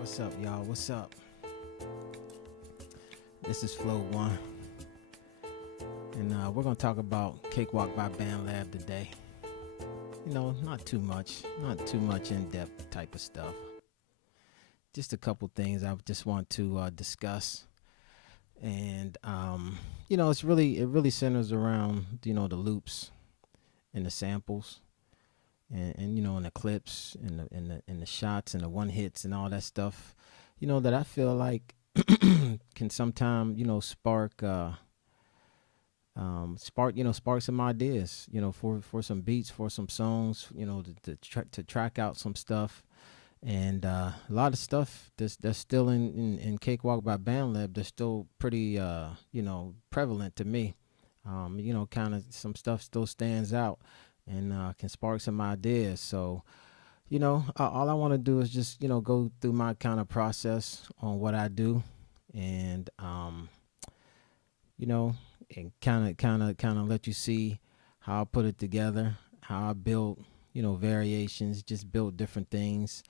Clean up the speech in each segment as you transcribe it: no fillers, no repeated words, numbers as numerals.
What's up, y'all? What's up? This is Flow One, and we're gonna talk about Cakewalk by BandLab today. You know, not too much in-depth type of stuff. Just a couple things I just want to discuss, and you know, it really centers around the loops and the samples, and you know, and the clips and the shots and the one hits and all that stuff. You know that I feel like can sometimes spark some ideas, for some beats, for some songs, to track out some stuff. And a lot of stuff that's still in Cakewalk by BandLab, that's still pretty prevalent to me. Kind of some stuff still stands out and can spark some ideas. So all I want to do is just go through my kind of process on what I do, and and kind of let you see how I put it together, how I build variations, just build different things,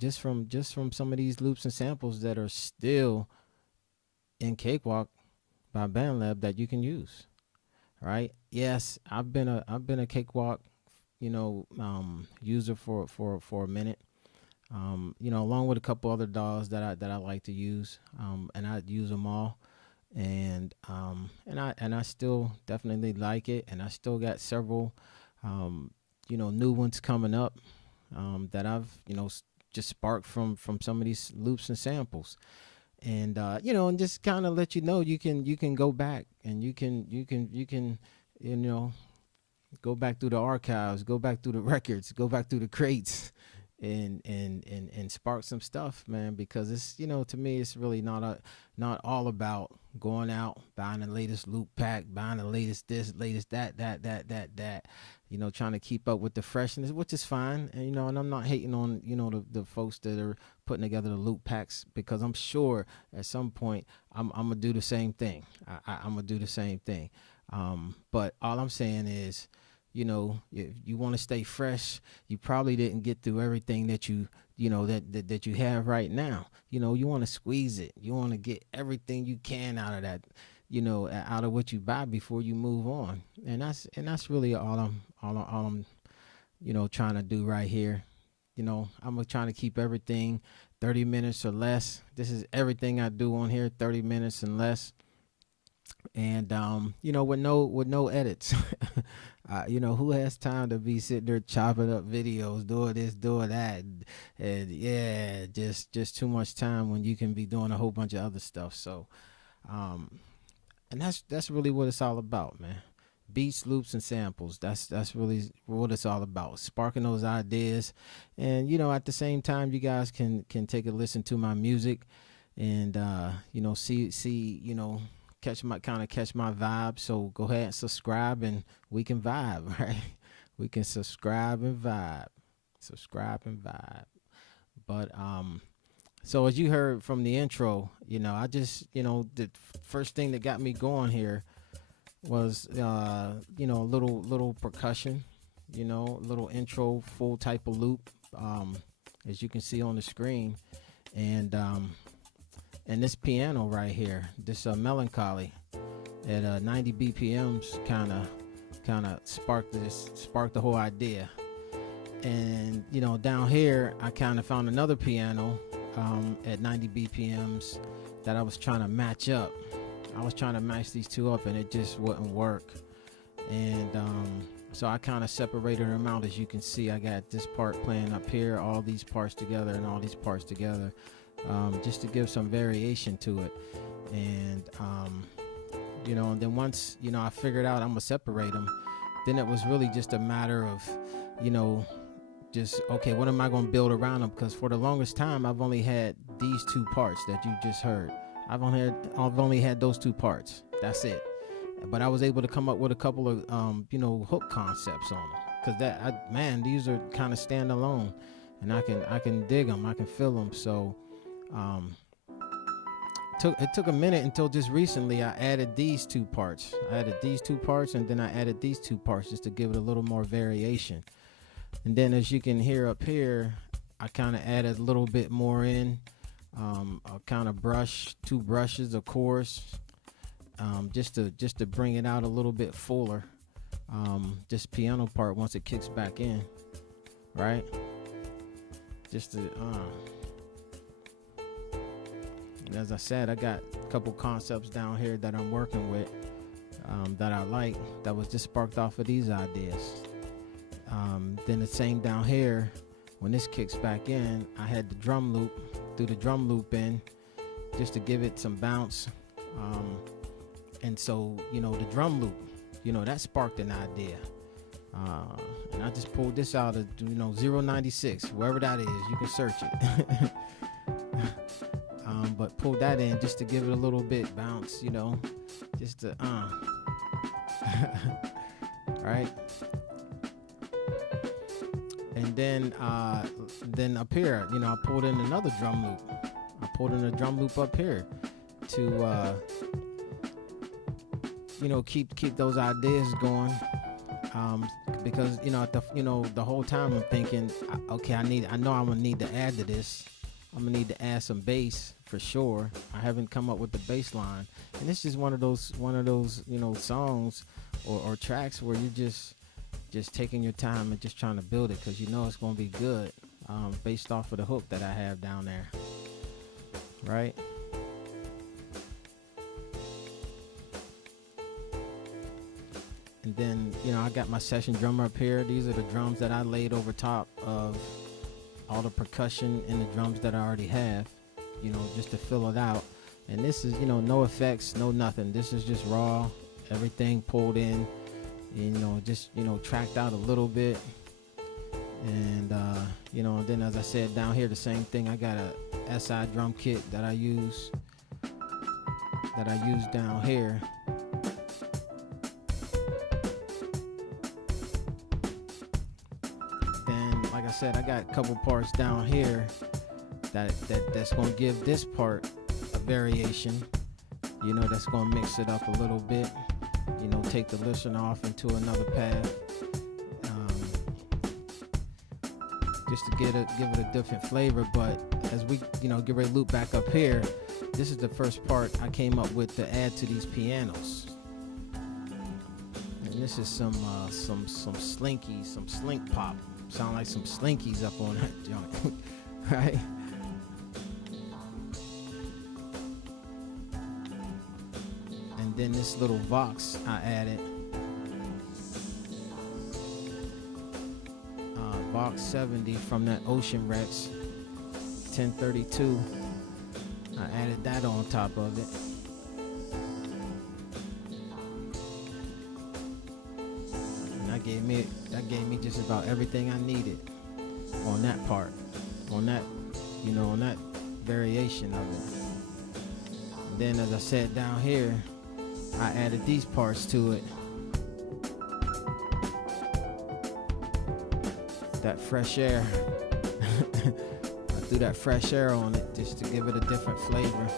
just from some of these loops and samples that are still in Cakewalk by BandLab that you can use. Right? Yes, I've been a Cakewalk user for a minute. Along with a couple other DAWs that I like to use, and I use them all, and I still definitely like it, and I still got several new ones coming up that I've just sparked from some of these loops and samples, and and just kind of let you can go back, and you can go back through the archives, go back through the records, go back through the crates, and spark some stuff, man. Because it's to me, it's really not all about going out buying the latest loop pack, buying the latest this, latest that, trying to keep up with the freshness, which is fine. And and I'm not hating on the folks that are putting together the loop packs, because I'm sure at some point I'm gonna do the same thing. I'm gonna do the same thing. But all I'm saying is, if you want to stay fresh, you probably didn't get through everything that that you have right now. You want to squeeze it. You want to get everything you can out of that, out of what you buy before you move on. And that's really all I'm trying to do right here. I'm trying to keep everything 30 minutes or less. This is everything I do on here, 30 minutes and less. And with no edits. Who has time to be sitting there chopping up videos, doing this, doing that, and yeah, just too much time when you can be doing a whole bunch of other stuff. So and that's really what it's all about, man. Beats, loops, and samples. That's really what it's all about. Sparking those ideas, and at the same time, you guys can take a listen to my music, and see catch my vibe. So go ahead and subscribe, and we can vibe, right? We can subscribe and vibe. But so as you heard from the intro, I just the first thing that got me going here was a little percussion, little intro full type of loop, as you can see on the screen, and this piano right here, this melancholy at 90 BPMs, kind of sparked the whole idea. And down here I kind of found another piano at 90 BPMs that I was trying to match up. I was trying to match these two up, and it just wouldn't work. And so I kind of separated them out. As you can see, I got this part playing up here, all these parts together, and all these parts together, just to give some variation to it. And and then once I figured out I'm gonna separate them, then it was really just a matter of just, okay, what am I gonna build around them? Because for the longest time I've only had these two parts that you just heard. I've only had those two parts. That's it. But I was able to come up with a couple of hook concepts on them, because these are kind of standalone, and I can dig them, I can feel them. So it took a minute until just recently I added these two parts. And then I added these two parts just to give it a little more variation. And then as you can hear up here, I kind of added a little bit more in. A kind of brush, 2 brushes, of course, just to bring it out a little bit fuller. This piano part once it kicks back in, right? Just to, and as I said, I got a couple concepts down here that I'm working with, that I like, that was just sparked off of these ideas. Then the same down here, when this kicks back in, I had the drum loop, threw the drum loop in, just to give it some bounce. And so, you know, the drum loop, you know, that sparked an idea. And I just pulled this out of, you know, 096, wherever that is, you can search it. But pulled that in just to give it a little bit bounce, you know, just to, right? And then up here, you know, I pulled in another drum loop. I pulled in a drum loop up here to, you know, keep those ideas going. Because, you know, the whole time I'm thinking, okay, I know I'm gonna need to add to this. I'm gonna need to add some bass for sure. I haven't come up with the bass line, and this is one of those, you know, songs or tracks where you just taking your time and just trying to build it, because you know it's gonna be good, based off of the hook that I have down there, right? And then, you know, I got my session drummer up here. These are the drums that I laid over top of all the percussion and the drums that I already have, you know, just to fill it out. And this is, you know, no effects, no nothing. This is just raw, everything pulled in, you know, just, you know, tracked out a little bit. And, you know, and then as I said down here, the same thing. I got a SI drum kit that I use down here. Like I said, I got a couple parts down here that's gonna give this part a variation, you know, that's gonna mix it up a little bit, you know, take the listen off into another path, just to give it a different flavor. But as we, you know, get ready to loop back up here, this is the first part I came up with to add to these pianos. And this is some slinky, some slink pop. Sound like some slinkies up on that joint, right? And then this little Vox I added, Vox 70 from that Ocean Rex 1032. I added that on top of it. That gave me just about everything I needed on that part, on that, you know, on that variation of it. And then, as I said down here, I added these parts to it. That fresh air. I threw that fresh air on it just to give it a different flavor.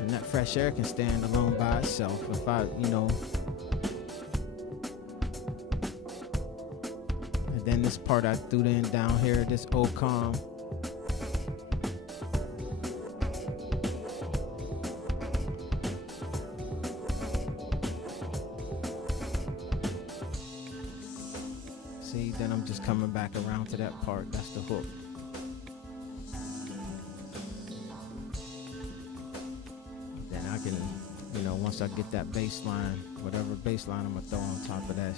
And that fresh air can stand alone by itself if I, you know. Then this part I threw in down here, this Ocom. See, then I'm just coming back around to that part. That's the hook. Then I can, you know, once I get that bass line, whatever bass line I'm gonna throw on top of that,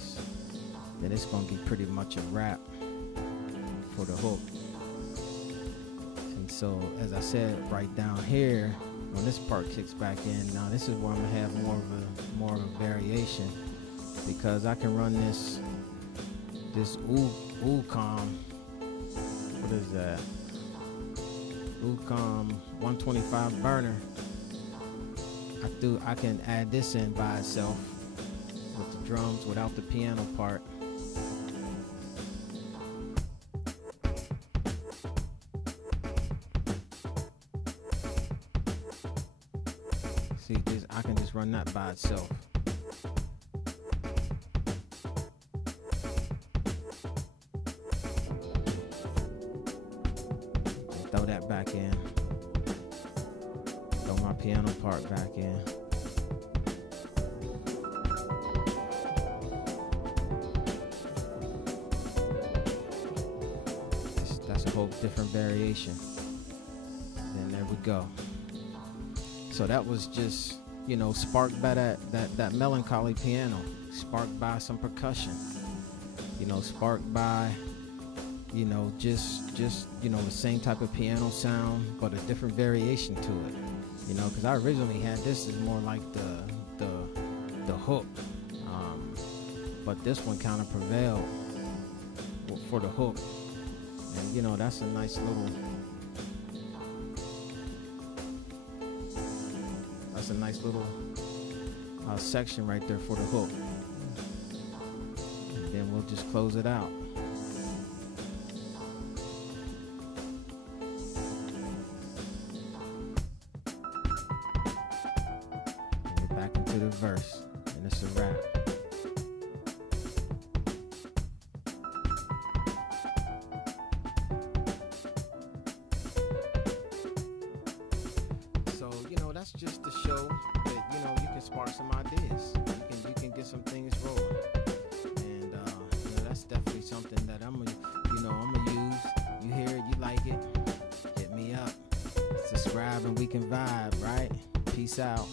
then it's gonna be pretty much a wrap for the hook. And so, as I said, right down here, when this part kicks back in, now this is where I'm gonna have more of a variation, because I can run this Ocom. What is that? Ocom 125 burner. I can add this in by itself with the drums without the piano part. See, I can just run that by itself. throw that back in. Throw my piano part back in. That's a whole different variation. Then there we go. So that was just, you know, sparked by that melancholy piano, sparked by some percussion, you know, sparked by, you know, just you know, the same type of piano sound, but a different variation to it, you know, because I originally had this as more like the hook, but this one kind of prevailed for the hook, and you know, that's a nice little. That's a nice little section right there for the hook. And then we'll just close it out. And we're back into the verse, and it's a wrap. So, you know, that's just to show that, you know, you can spark some ideas. You can get some things rolling. And, you know, that's definitely something that I'm gonna use. You hear it, you like it, hit me up. Subscribe and we can vibe, right? Peace out.